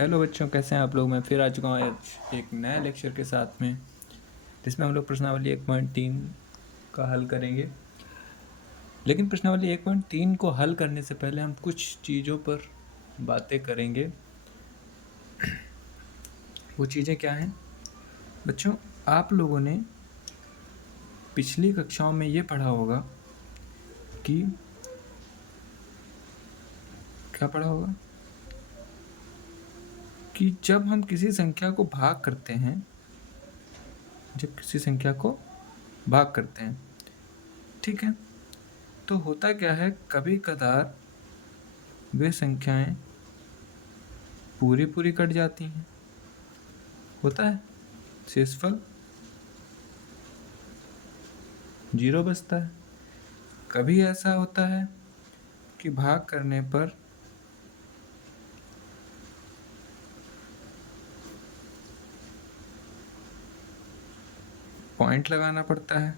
Hello बच्चों, कैसे हैं आप लोग। मैं फिर आ चुका हूँ आज एक नए लेक्चर के साथ में, जिसमें हम लोग प्रश्नावली 1.3 का हल करेंगे। लेकिन प्रश्नावली 1.3 को हल करने से पहले हम कुछ चीज़ों पर बातें करेंगे। वो चीज़ें क्या हैं बच्चों? आप लोगों ने पिछली कक्षाओं में ये पढ़ा होगा कि क्या पढ़ा होगा कि जब हम किसी संख्या को भाग करते हैं, ठीक है, तो होता क्या है, कभी कदार वे संख्याएं पूरी पूरी कट जाती हैं, होता है, शेषफल 0 बचता है। कभी ऐसा होता है कि भाग करने पर पॉइंट लगाना पड़ता है,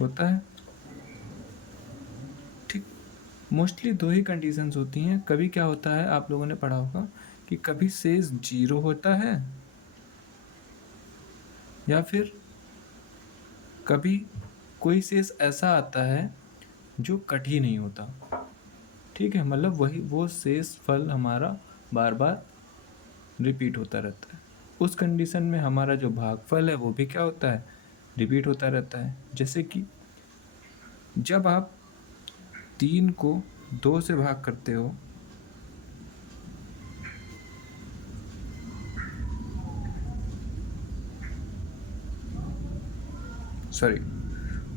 होता है, ठीक। मोस्टली दो ही कंडीशंस होती हैं। कभी क्या होता है, आप लोगों ने पढ़ा होगा कि कभी शेष 0 होता है या फिर कभी कोई शेष ऐसा आता है जो कट ही नहीं होता, ठीक है। मतलब वही वो शेष फल हमारा बार बार रिपीट होता रहता है। उस कंडीशन में हमारा जो भागफल है वो भी क्या होता है, रिपीट होता रहता है। जैसे कि जब आप 3 को 2 से भाग करते हो, सॉरी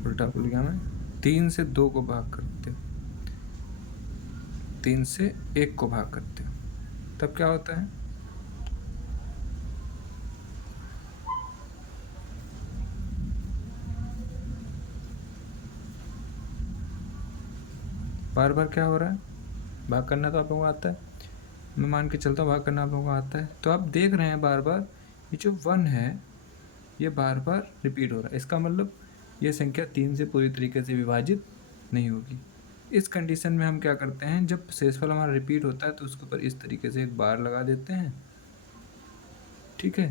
उल्टा बोल गया मैं, 3 से 2 को भाग करते हो, 3 से 1 को भाग करते हो, तब क्या होता है, बार बार क्या हो रहा है, भाग करना तो आप लोगों को आता है, मैं मान के चलता हूँ भाग करना आप लोगों को आता है। तो आप देख रहे हैं बार बार ये जो 1 है ये बार बार रिपीट हो रहा है। इसका मतलब ये संख्या 3 से पूरी तरीके से विभाजित नहीं होगी। इस कंडीशन में हम क्या करते हैं, जब शेषफल हमारा रिपीट होता है तो उसके ऊपर इस तरीके से एक बार लगा देते हैं, ठीक है,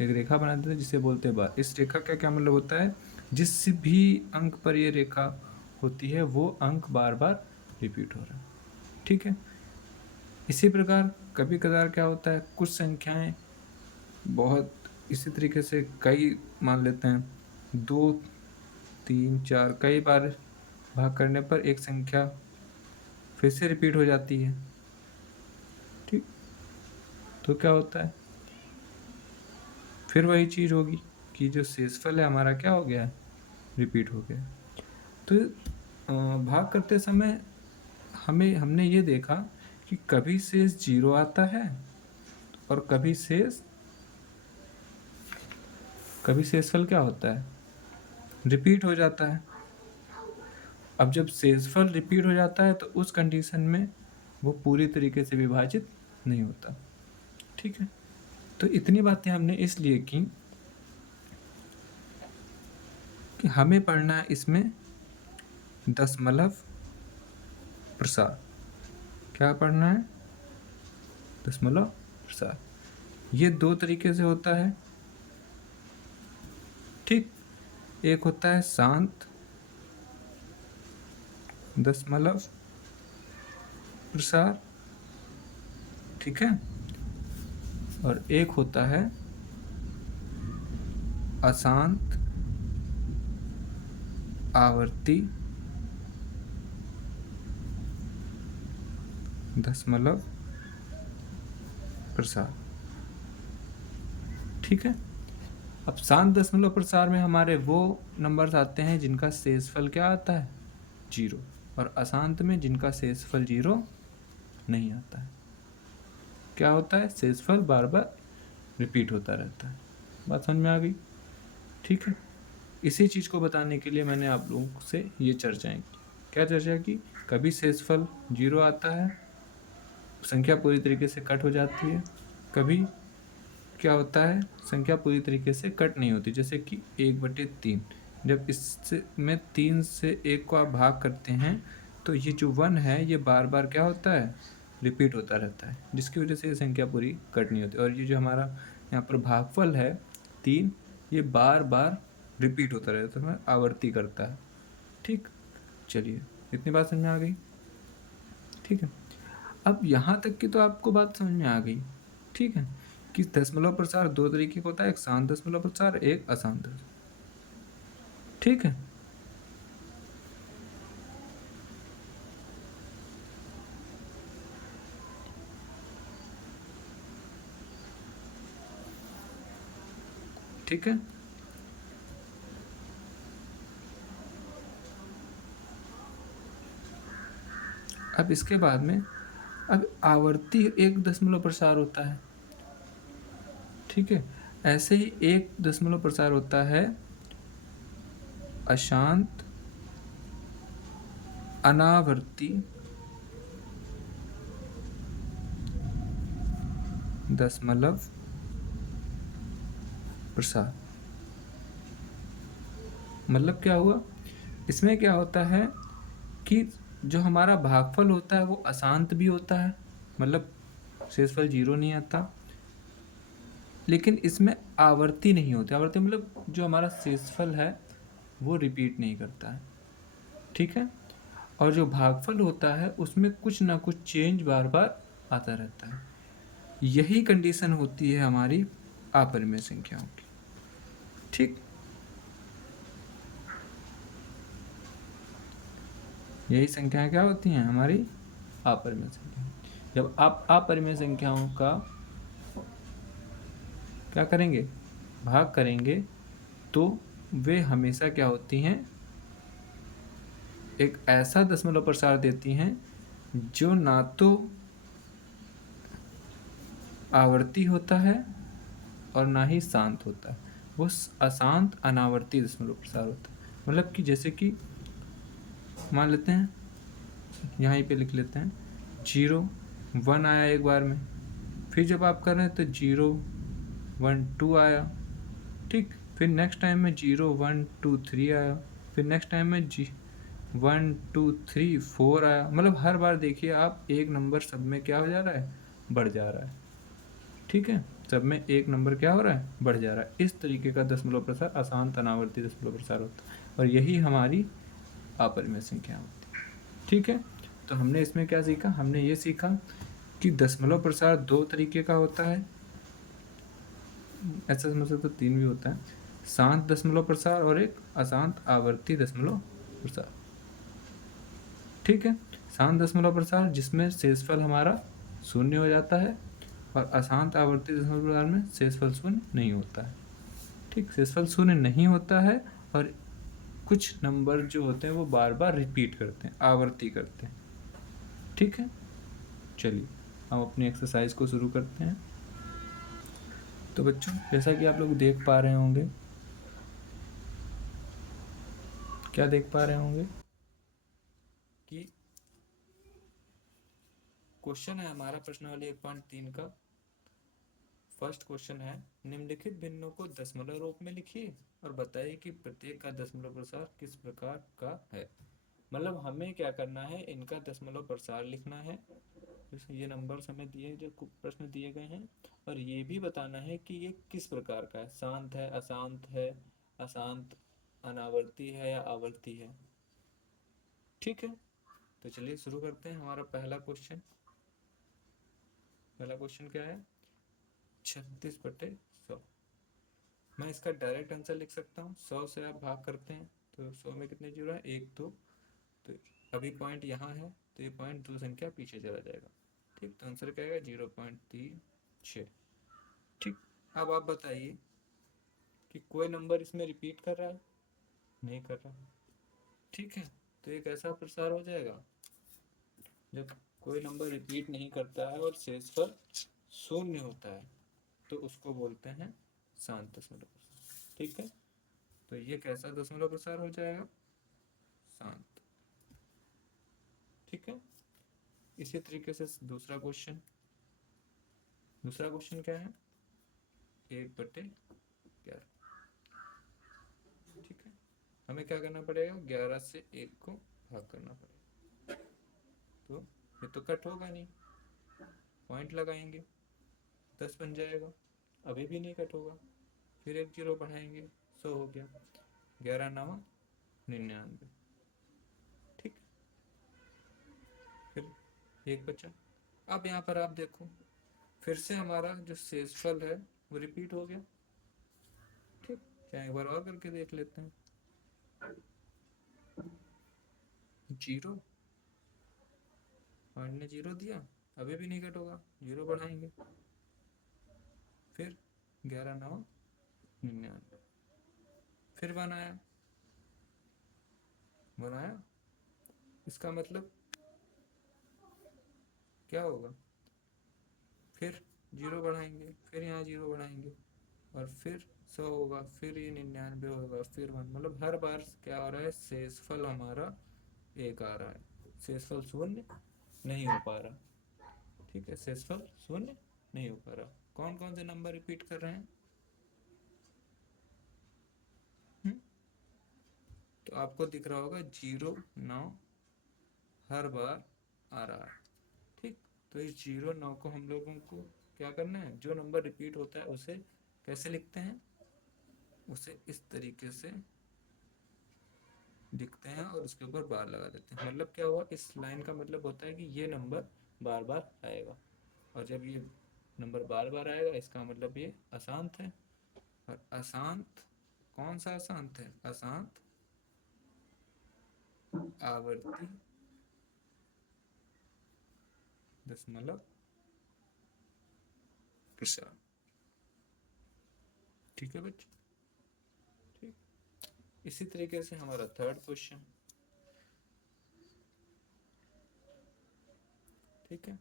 एक रेखा बना देते हैं जिसे बोलते हैं बार। इस रेखा का क्या मतलब होता है, जिस भी अंक पर ये रेखा होती है वो अंक बार बार रिपीट हो रहा है, ठीक है। इसी प्रकार कभी कदार क्या होता है, कुछ संख्याएं बहुत इसी तरीके से कई मान लेते हैं, 2 3 4 कई बार भाग करने पर एक संख्या फिर से रिपीट हो जाती है, ठीक। तो क्या होता है, फिर वही चीज़ होगी कि जो शेषफल है हमारा क्या हो गया, रिपीट हो गया। तो भाग करते समय हमने ये देखा कि कभी शेष 0 आता है और कभी शेषफल क्या होता है, रिपीट हो जाता है। अब जब शेषफल रिपीट हो जाता है तो उस कंडीशन में वो पूरी तरीके से विभाजित नहीं होता, ठीक है। तो इतनी बातें हमने इसलिए की कि हमें पढ़ना है इसमें दशमलव प्रसार। क्या पढ़ना है, दशमलव प्रसार। ये 2 तरीके से होता है, ठीक। एक होता है शांत दशमलव प्रसार, ठीक है, और एक होता है अशांत आवर्ती दशमलव प्रसार, ठीक है। अब शांत दशमलव प्रसार में हमारे वो नंबर्स आते हैं जिनका शेषफल क्या आता है, 0, और अशांत में जिनका शेषफल 0 नहीं आता है। क्या होता है, शेषफल बार बार रिपीट होता रहता है। बात समझ में आ गई, ठीक है। इसी चीज़ को बताने के लिए मैंने आप लोगों से ये चर्चाएं की। क्या चर्चा की, कभी शेषफल 0 आता है, संख्या पूरी तरीके से कट हो जाती है, कभी क्या होता है, संख्या पूरी तरीके से कट नहीं होती, जैसे कि 1/3 जब इससे में 3 से 1 को आप भाग करते हैं तो ये जो 1 है ये बार बार क्या होता है, रिपीट होता रहता है, जिसकी वजह से ये संख्या पूरी कट नहीं होती। और ये जो हमारा यहाँ पर भागफल है 3, ये बार बार रिपीट होता रहता है, आवर्ती करता है। ठीक, चलिए इतनी बात समझ में आ गई। ठीक है, अब यहाँ तक की तो आपको बात समझ में आ गई। ठीक है, कि दशमलव प्रसार दो तरीके का होता है, एक शांत दशमलव प्रसार, एक अशांत। ठीक है, ठीक है। अब इसके बाद में अब आवर्ती एक दशमलव प्रसार होता है। ठीक है, ऐसे ही एक दशमलव प्रसार होता है अशांत अनावर्ती दशमलव प्रसार। मतलब क्या हुआ, इसमें क्या होता है कि जो हमारा भागफल होता है वो अशांत भी होता है, मतलब शेषफल 0 नहीं आता, लेकिन इसमें आवर्ती नहीं होती। आवर्ती मतलब जो हमारा शेषफल है वो रिपीट नहीं करता है। ठीक है, और जो भागफल होता है उसमें कुछ ना कुछ चेंज बार बार आता रहता है। यही कंडीशन होती है हमारी अपरिमेय संख्याओं की। ठीक, यही संख्याएं क्या होती हैं हमारी अपरिमेय संख्या। जब आप अपरिमेय संख्याओं का क्या करेंगे, भाग करेंगे, तो वे हमेशा क्या होती हैं, एक ऐसा दशमलव प्रसार देती हैं जो ना तो आवर्ती होता है और ना ही शांत होता है, वो अशांत अनावर्ती दशमलव प्रसार होता है। मतलब कि जैसे कि मान लेते हैं, यहाँ पे लिख लेते हैं 0 1 आया एक बार में, फिर जब आप कर रहे हैं तो 0 1 2 आया। ठीक, फिर नेक्स्ट टाइम में 0 1 2 3 आया, फिर नेक्स्ट टाइम में 1 2 3 4 आया। मतलब हर बार देखिए आप एक नंबर सब में क्या हो जा रहा है, बढ़ जा रहा है। ठीक है, सब में एक नंबर क्या हो रहा है, बढ़ जा रहा है। इस तरीके का दशमलव प्रसार अशांत अनावर्ती दशमलव प्रसार होता है, और यही हमारी अपरिमेय संख्या होती है। ठीक है, तो हमने इसमें क्या सीखा, हमने ये सीखा कि दशमलव प्रसार दो तरीके का होता है, ऐसा समझ सकते तो 3 भी होता है, शांत दशमलव प्रसार और एक अशांत आवर्ती दशमलव प्रसार। ठीक है, शांत दशमलव प्रसार जिसमें शेषफल हमारा 0 हो जाता है, और अशांत आवर्ती दशमलव प्रसार में शेषफल 0 नहीं होता है। ठीक, शेषफल 0 नहीं होता है, और कुछ नंबर जो होते हैं वो बार बार रिपीट करते हैं, आवर्ती करते हैं। ठीक है, चलिए हम अपनी एक्सरसाइज को शुरू करते हैं। तो बच्चों, जैसा कि आप लोग देख पा रहे होंगे, क्या देख पा रहे होंगे कि क्वेश्चन है हमारा प्रश्नावली 1.3 का। फर्स्ट क्वेश्चन है, निम्नलिखित भिन्नों को दशमलव रूप में लिखिए और बताइए कि प्रत्येक का दशमलव प्रसार किस प्रकार का है। मतलब हमें क्या करना है, इनका दशमलव प्रसार लिखना है। ये नंबर्स हमें दिए, जो प्रश्न दिए गए हैं, और ये भी बताना है कि ये किस प्रकार का है, शांत है, अशांत है, अशांत अनावर्ती है या आवर्ती है। ठीक है, तो चलिए शुरू करते हैं। हमारा पहला क्वेश्चन, पहला क्वेश्चन क्या है, 36/100। मैं इसका डायरेक्ट आंसर लिख सकता हूँ, 100 से आप भाग करते हैं तो 100 में कितने जीरो है, 1 2, तो अभी पॉइंट यहाँ है तो ये पॉइंट 2 संख्या पीछे चला जाएगा। ठीक, तो आंसर क्या आएगा, 0.36। ठीक, अब आप बताइए कि कोई नंबर इसमें रिपीट कर रहा है, नहीं कर रहा। ठीक है, तो एक ऐसा प्रसार हो जाएगा जब कोई नंबर रिपीट नहीं करता है और शेषफल 0 होता है, तो उसको बोलते हैं शांत दशमलव प्रसार। ठीक है, तो ये कैसा दशमलव प्रसार हो जाएगा, शांत। ठीक है, इसी तरीके से दूसरा क्वेश्चन, दूसरा क्वेश्चन क्या है, 1/11। ठीक है, हमें क्या करना पड़ेगा, 11 से 1 को भाग करना पड़ेगा। तो ये तो कट होगा नहीं, पॉइंट लगाएंगे, 10 बन जाएगा। अभी भी नहीं कट होगा, फिर एक जीरो बढ़ाएंगे, 100 हो गया। 11 9 99। ठीक, फिर एक बचा। अब यहाँ पर आप देखो, फिर से हमारा जो शेषफल है वो रिपीट हो गया। ठीक, क्या एक बार और करके देख लेते हैं। जीरो, पॉइंट ने जीरो दिया, अभी भी नहीं कट होगा, जीरो बढ़ाएंगे, फिर 11 9 99। फिर बनाया, बनाया, इसका मतलब क्या होगा, फिर जीरो बढ़ाएंगे, फिर यहाँ जीरो बढ़ाएंगे, और फिर 100 होगा, फिर ये 99 होगा, फिर 1। मतलब हर बार क्या आ रहा है, शेषफल हमारा एक आ रहा है, शेषफल शून्य नहीं हो पा रहा। ठीक है, शेषफल शून्य नहीं हो पा रहा। कौन कौन से नंबर रिपीट कर रहे हैं? हुँ? तो आपको दिख रहा होगा 0 9 हर बार आ रहा है। ठीक, तो इस 0 9 को हम लोगों को क्या करना है, जो नंबर रिपीट होता है उसे कैसे लिखते हैं, उसे इस तरीके से लिखते हैं और उसके ऊपर बार लगा देते हैं। मतलब क्या हुआ, इस लाइन का मतलब होता है कि ये नंबर बार बार आएगा, और जब ये नंबर बार बार आएगा इसका मतलब ये अशांत है। और अशांत, कौन सा अशांत है, अशांत आवर्ती दशमलव प्रसार। ठीक है बच्चे, ठीक। इसी तरीके से हमारा थर्ड क्वेश्चन, ठीक है।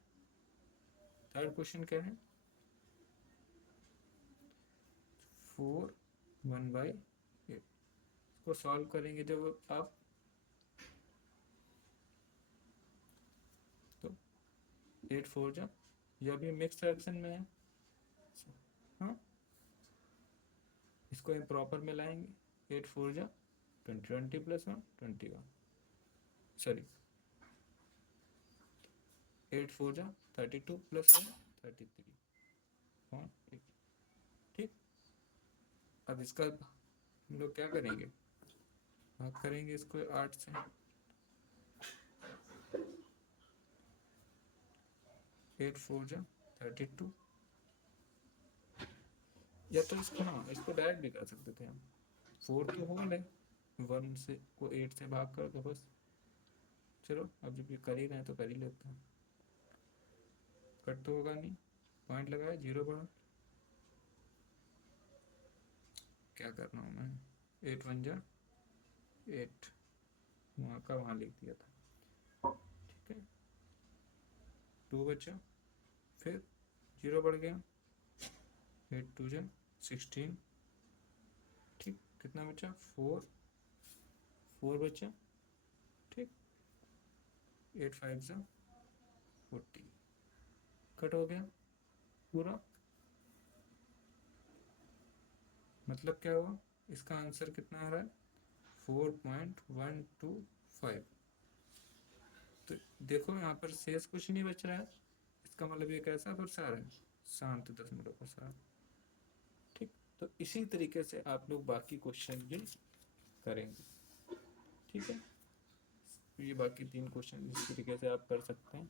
थर्ड क्वेश्चन क्या है, 4 1/8। इसको सॉल्व करेंगे जब आप, तो 8 4 जा, यह भी मिक्स फ्रैक्शन में है। हाँ, इसको इम्प्रॉपर में लाएंगे, 8 4 जा 20, 20 + 1 21, सॉरी 8 4 जा 32 + 1 33 हाँ 8। ठीक, अब इसका हम लोग क्या करेंगे, भाग करेंगे इसको 8 से। 8 4 जा 32, या तो इसको, हाँ इसको डायरेक्ट भी कर सकते थे हम। 4 तो होल है, 1 से को 8 से भाग कर दो बस। चलो अब जब ये कर ही रहे हैं तो कर ही लेते हैं, कट तो होगा नहीं, पॉइंट लगाया, जीरो बढ़ा। क्या कर रहा हूँ मैं, 8 1 जा 8, वहाँ का वहाँ लिख दिया था। ठीक है, 2 बचा, फिर जीरो बढ़ गया, 8 2 जा 16। ठीक, कितना बचा, 4 4 बचा। ठीक, 8 5 जा 40, कट हो गया पूरा। मतलब क्या हुआ, इसका आंसर कितना आ रहा है, 4.125। तो देखो यहाँ पर शेष कुछ नहीं बच रहा है, इसका मतलब ये कैसा प्रसार है, शांत दशमलव प्रसार। ठीक, तो इसी तरीके से आप लोग बाकी क्वेश्चन भी करेंगे। ठीक है, ये बाकी 3 क्वेश्चन इस तरीके से आप कर सकते हैं।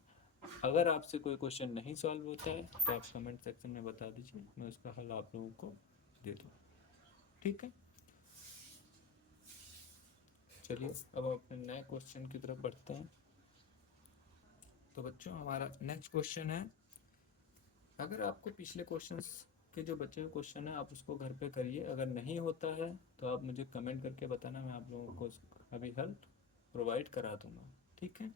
अगर आपसे कोई क्वेश्चन नहीं सॉल्व होता है तो आप कमेंट सेक्शन में बता दीजिए, मैं उसका हल आप लोगों को दे दूँ। ठीक है, चलिए अब अपने नए क्वेश्चन की तरफ बढ़ते हैं। तो बच्चों हमारा नेक्स्ट क्वेश्चन है, अगर आपको पिछले क्वेश्चंस के जो बचे हुए क्वेश्चन है आप उसको घर पे करिए, अगर नहीं होता है तो आप मुझे कमेंट करके बताना, मैं आप लोगों को अभी हेल्प प्रोवाइड करा दूंगा। ठीक है,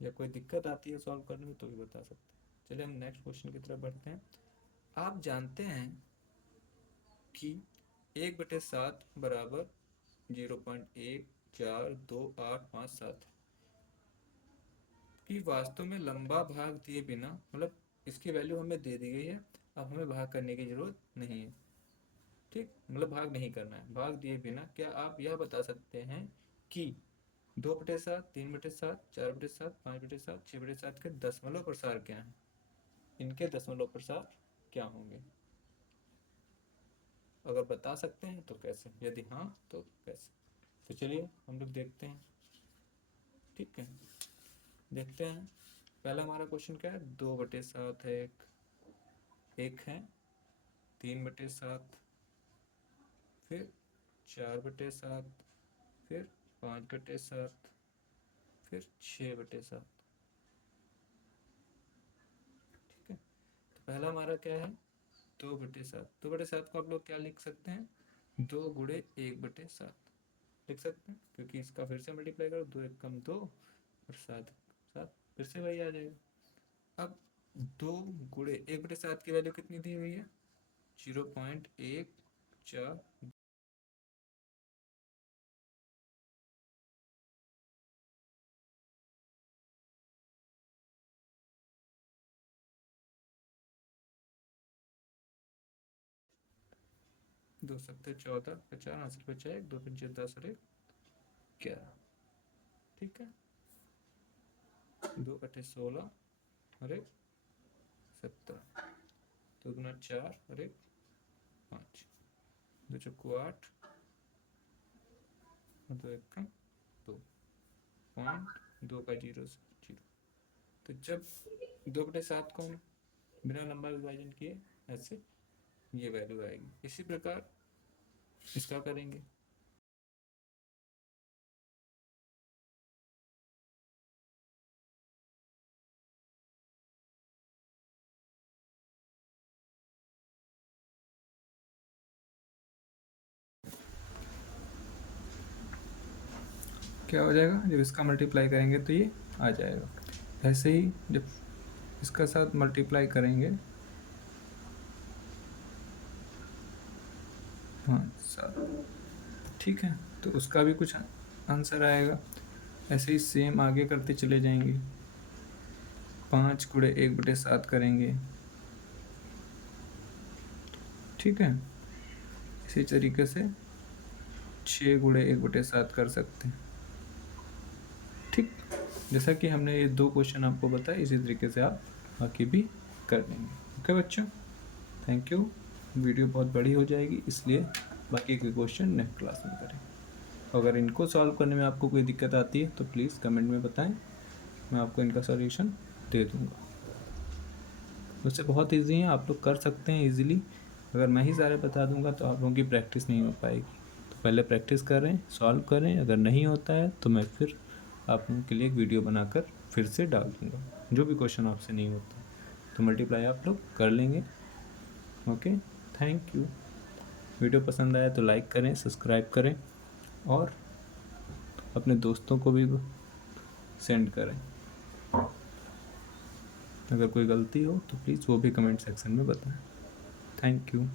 या कोई दिक्कत आती है सॉल्व करने में तो भी बता सकते हैं। चलिए हम नेक्स्ट क्वेश्चन की तरफ बढ़ते हैं। आप जानते हैं कि 1/7 बराबर 0.142857 कि वास्तव में लंबा भाग दिए बिना, मतलब इसकी वैल्यू हमें दे दी गई है, अब हमें भाग करने की जरूरत नहीं है। ठीक, मतलब भाग नहीं करना है। भाग दिए बिना क्या आप यह बता सकते हैं कि 2/7, 3/7, 4/7, 5/7, 6/7 के दशमलव प्रसार क्या हैं? इनके दशमलव प्रसार क्या होंगे? अगर बता सकते हैं तो कैसे, यदि हाँ तो कैसे? तो चलिए हम लोग देखते हैं। ठीक है, देखते हैं। पहला हमारा क्वेश्चन क्या है? 2/7 है, एक है, 3/7, फिर 4/7, फिर 5/7, फिर 6/7। ठीक है, तो पहला हमारा क्या है? 2/7। 2/7 को आप लोग क्या लिख सकते हैं? 2 × 1/7 लिख सकते हैं, क्योंकि इसका फिर से मल्टीप्लाई करो, 2 × 1 = 2 और 7 7 फिर से वही आ जाएगा। अब 2 × 1/7 की वैल्यू कितनी दी हुई है? 0.14। 2×7 = 14, 50, 59 बचा 1, 2×5 = 10 और 1 11। ठीक है, 2/16 और 1 17, 2×4 और 1 5, 2×4 8 और 2×1 2, 0.2 का 0 तो जब 2/7 को हम बिना लंबा विभाजन किए ऐसे ये वैल्यू आएगी। इसी प्रकार इसका करेंगे। क्या हो जाएगा? जब इसका मल्टीप्लाई करेंगे तो ये आ जाएगा। ऐसे ही जब इसका साथ मल्टीप्लाई करेंगे, 5 7, ठीक है, तो उसका भी कुछ आंसर आएगा। ऐसे ही सेम आगे करते चले जाएंगे। 5 × 1/7 करेंगे। ठीक है, इसी तरीके से 6 × 1/7 कर सकते हैं। ठीक, जैसा कि हमने ये 2 क्वेश्चन आपको बताए, इसी तरीके से आप बाकी भी कर लेंगे। ओके बच्चों, थैंक यू। वीडियो बहुत बड़ी हो जाएगी, इसलिए बाकी के क्वेश्चन नेक्स्ट क्लास में करें। अगर इनको सॉल्व करने में आपको कोई दिक्कत आती है तो प्लीज़ कमेंट में बताएं, मैं आपको इनका सॉल्यूशन दे दूँगा। वैसे बहुत ईजी है, आप लोग कर सकते हैं ईजिली। अगर मैं ही सारे बता दूंगा तो आप लोगों की प्रैक्टिस नहीं हो पाएगी। तो पहले प्रैक्टिस करें, सॉल्व करें। अगर नहीं होता है तो मैं फिर आप लोगों के लिए एक वीडियो बनाकर फिर से डाल दूँगा, जो भी क्वेश्चन आपसे नहीं होता तो मल्टीप्लाई आप लोग कर लेंगे। Okay, thank you. वीडियो पसंद आया तो लाइक करें, सब्सक्राइब करें और अपने दोस्तों को भी सेंड करें। अगर कोई गलती हो तो प्लीज़ वो भी कमेंट सेक्शन में बताएं। Thank you.